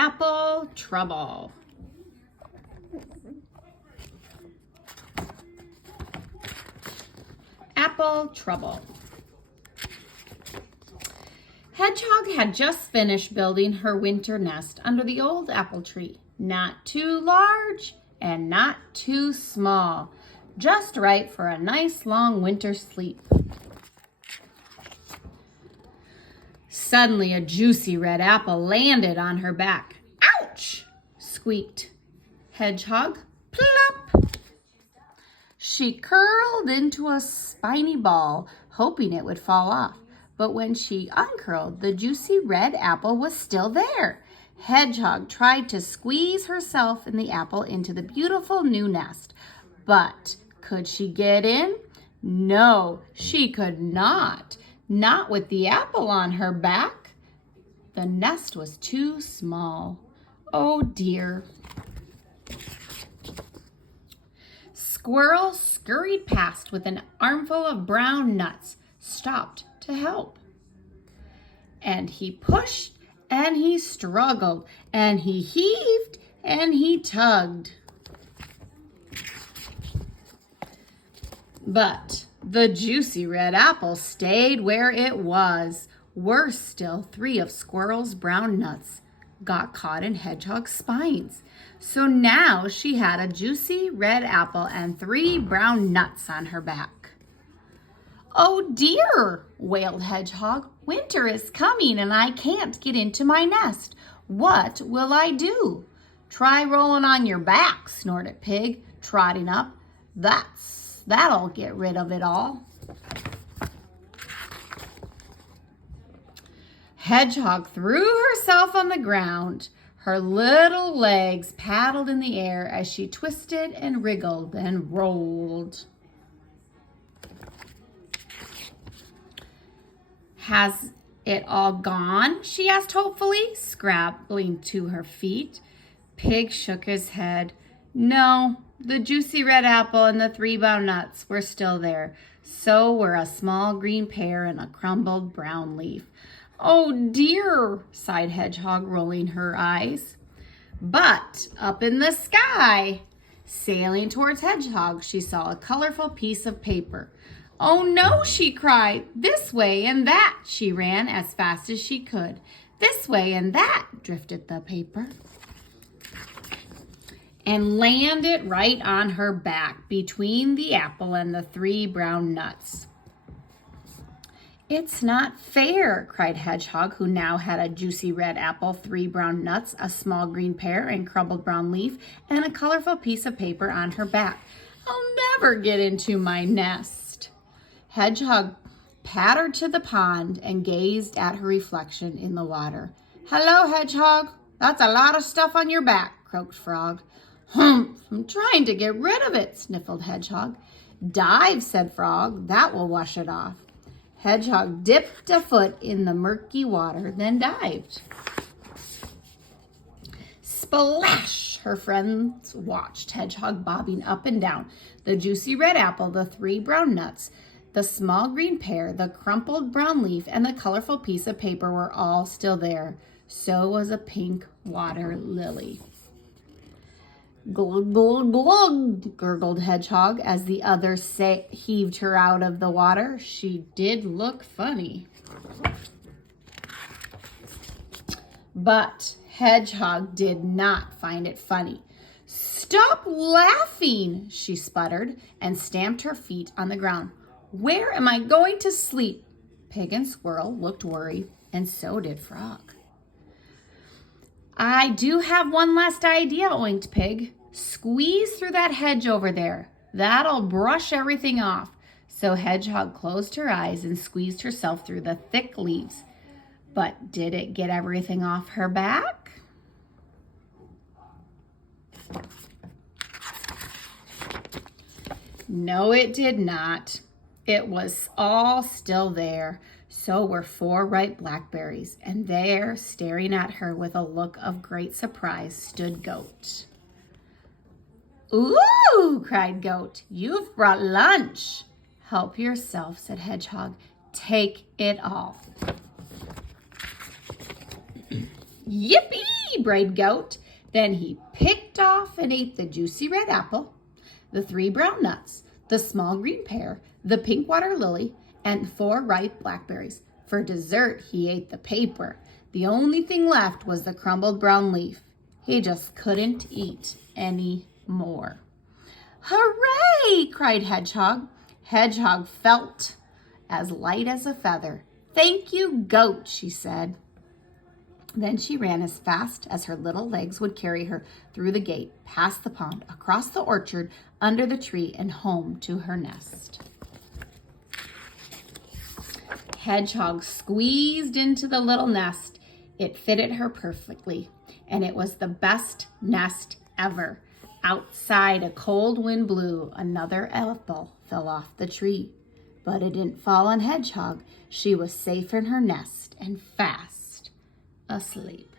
Apple Trouble. Apple Trouble. Hedgehog had just finished building her winter nest under the old apple tree. Not too large and not too small. Just right for a nice long winter sleep. Suddenly, a juicy red apple landed on her back. Ouch! Squeaked Hedgehog. Plop! She curled into a spiny ball, hoping it would fall off. But when she uncurled, the juicy red apple was still there. Hedgehog tried to squeeze herself and the apple into the beautiful new nest. But could she get in? No, she could not. Not with the apple on her back. The nest was too small. Oh dear. Squirrel scurried past with an armful of brown nuts, stopped to help. And he pushed and he struggled and he heaved and he tugged. But the juicy red apple stayed where it was. Worse still, 3 of Squirrel's brown nuts got caught in Hedgehog's spines. So now she had a juicy red apple and 3 brown nuts on her back. Oh dear, wailed Hedgehog. Winter is coming and I can't get into my nest. What will I do? Try rolling on your back, snorted Pig, trotting up. That'll get rid of it all. Hedgehog threw herself on the ground. Her little legs paddled in the air as she twisted and wriggled and rolled. Has it all gone? She asked hopefully, scrabbling to her feet. Pig shook his head. No, the juicy red apple and the 3 brown nuts were still there. So were a small green pear and a crumbled brown leaf. Oh dear, sighed Hedgehog, rolling her eyes. But up in the sky, sailing towards Hedgehog, she saw a colorful piece of paper. Oh no, she cried. This way and that. She ran as fast as she could. This way and that, drifted the paper. And landed right on her back between the apple and the 3 brown nuts. It's not fair, cried Hedgehog, who now had a juicy red apple, 3 brown nuts, a small green pear and crumbled brown leaf, and a colorful piece of paper on her back. I'll never get into my nest. Hedgehog pattered to the pond and gazed at her reflection in the water. Hello, Hedgehog. That's a lot of stuff on your back, croaked Frog. Humph, I'm trying to get rid of it, sniffled Hedgehog. Dive, said Frog. That will wash it off. Hedgehog dipped a foot in the murky water, then dived. Splash! Her friends watched Hedgehog bobbing up and down. The juicy red apple, the 3 brown nuts, the small green pear, the crumpled brown leaf, and the colorful piece of paper were all still there. So was a pink water lily. Glug, glug, glug, gurgled Hedgehog as the others heaved her out of the water. She did look funny. But Hedgehog did not find it funny. Stop laughing, she sputtered and stamped her feet on the ground. Where am I going to sleep? Pig and Squirrel looked worried, and so did Frog. I do have one last idea, oinked Pig. Squeeze through that hedge over there. That'll brush everything off. So Hedgehog closed her eyes and squeezed herself through the thick leaves. But did it get everything off her back? No, it did not. It was all still there. So were 4 ripe blackberries, and there, staring at her with a look of great surprise, stood Goat. Ooh, cried Goat, you've brought lunch. Help yourself, said Hedgehog. Take it all. Yippee, brayed Goat. Then he picked off and ate the juicy red apple, the 3 brown nuts, the small green pear, the pink water lily, and 4 ripe blackberries. For dessert, he ate the paper. The only thing left was the crumbled brown leaf. He just couldn't eat any more. Hooray! Cried Hedgehog. Hedgehog felt as light as a feather. Thank you, Goat, she said. Then she ran as fast as her little legs would carry her through the gate, past the pond, across the orchard, under the tree, and home to her nest. Hedgehog squeezed into the little nest. It fitted her perfectly, and it was the best nest ever. Outside, a cold wind blew. Another apple fell off the tree. But it didn't fall on Hedgehog. She was safe in her nest and fast asleep.